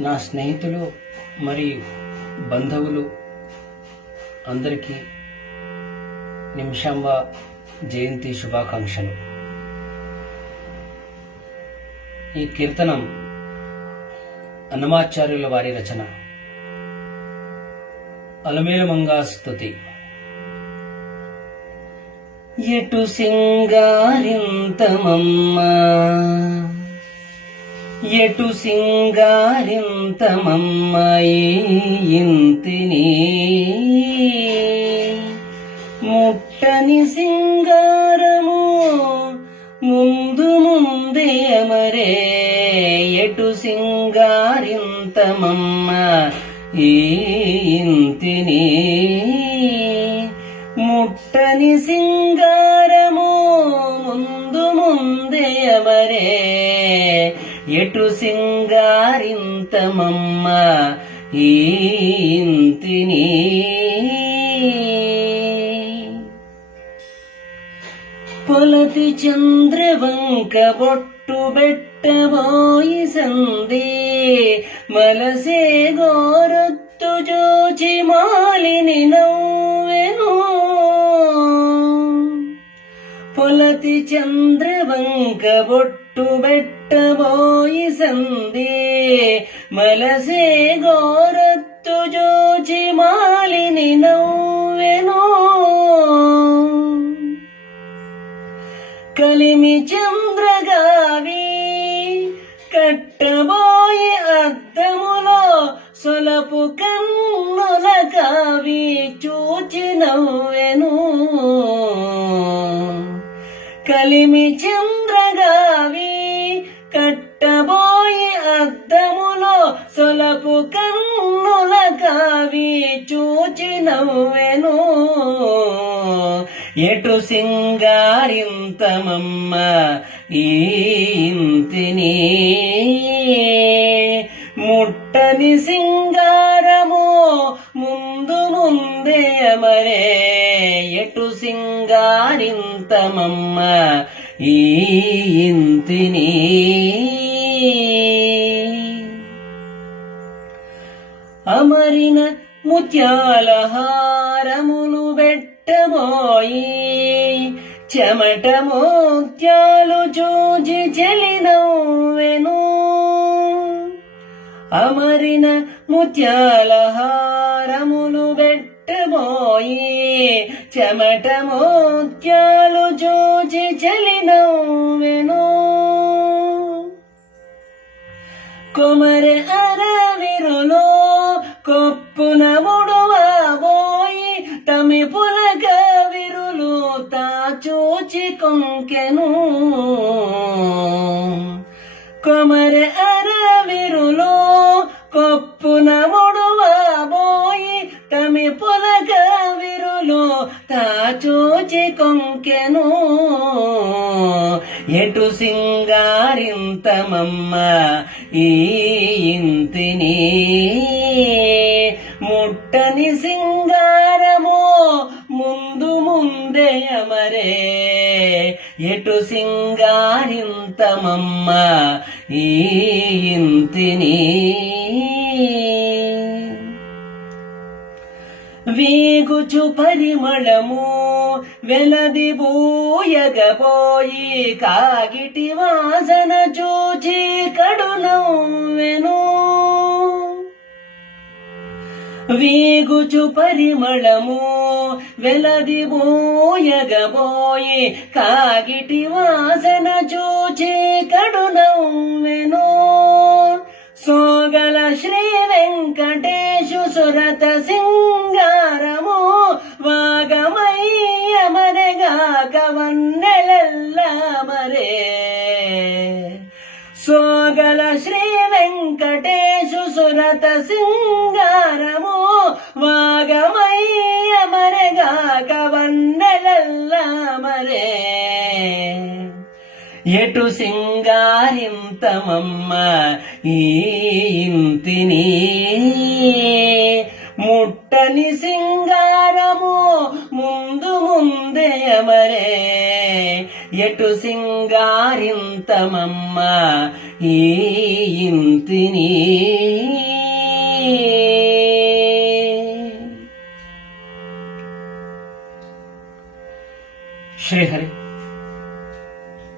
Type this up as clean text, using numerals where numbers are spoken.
నా స్నేహితులు మరియు బంధువులు అందరికీ నిమిషాంబ జయంతి శుభాకాంక్షలు. ఈ కీర్తనం అన్నమాచార్యుల వారి రచన. అలమేలుమంగా స్తుతి. ఎటు సింగారింతమమ్మ ఎటు సింగారింతమమ్మ ఇంతిని ముట్టని సింగారము ముందు ముందే అమరే. ఎటు సింగారింతమమ్మ ఇంతిని ముట్టని సింగారము ముందు ముందే అమరే. ఎటు సింగారింతమమ్మ ఇంతిని పొలతి చంద్రవంక బొట్టు బెట్టబోయి సందే మలసే గోరొత్తు జోచి మాలిని నవ్వెను. పొలతి చంద్రవంక బొట్టు బెట్టబోయి సందే మలసే గోరొత్తు జోచి మాలిని నవ్వెను. కలిమి చంద్రగావి కట్టబోయి అద్దములో సొలపు కన్నుల కావి చూచి నవ్వెను. కలిమి చంద్రగావి కట్టబోయి అద్దములో సొలపు కన్నుల కావి చూచి నవ్వెను. ఎటు సింగారింతమమ్మ ఇంతిని ముట్టని సింగారము ముందు ముందే అమరే. ఎటు సింగారింతమమ్మ ఇంతిని అమరిన ముత్యాల హారములు బెట్టబోయి చెమట ముత్యాలు చూచి చెలి నవ్వెను. అమరిన ముత్యాల హారములు బెట్టబోయి చెమట ముత్యాలు చూచి చెలి నవ్వెను. కొమరె అరవిరులో కొప్పున ముడువబోయి తమి పులక విరులు తాచూచి కొంకెను. కొమరె అరవిరులో కొప్పున ముడువబోయి తమి పులక విరులు తాచూచి కొంకెను. ఎటు సింగారింతమమ్మ ఇంతిని ముట్టని సింగారము ముందు ముందే అమరే. ఎటు సింగారింతమమ్మ ఇంతిని వీగుచు పరిమళము వెలది బూయగపోయి కాగిటి వాసన చూచి కడు నవ్వెను. వీగుచు పరిమళము వెలది బూయగపోయి కాగిటి వాసన చూచి కడు నవ్వెను. సోగల శ్రీ వెంకటేశు సురత సింగారము వాగమయ్య మరెగాక వన్నెలెల్ల మరే. సోగల శ్రీ వెంకటేశు సురత సింగారము వాగమయ్య మరెగాక వన్నెలెల్ల మరే. ఎటు సింగారింతమమ్మ ఇంతిని ముట్టని సింగారము ముందు ముందే అమరే. ఎటు సింగారింతమమ్మ ఈ ఇంతిని శ్రీహరి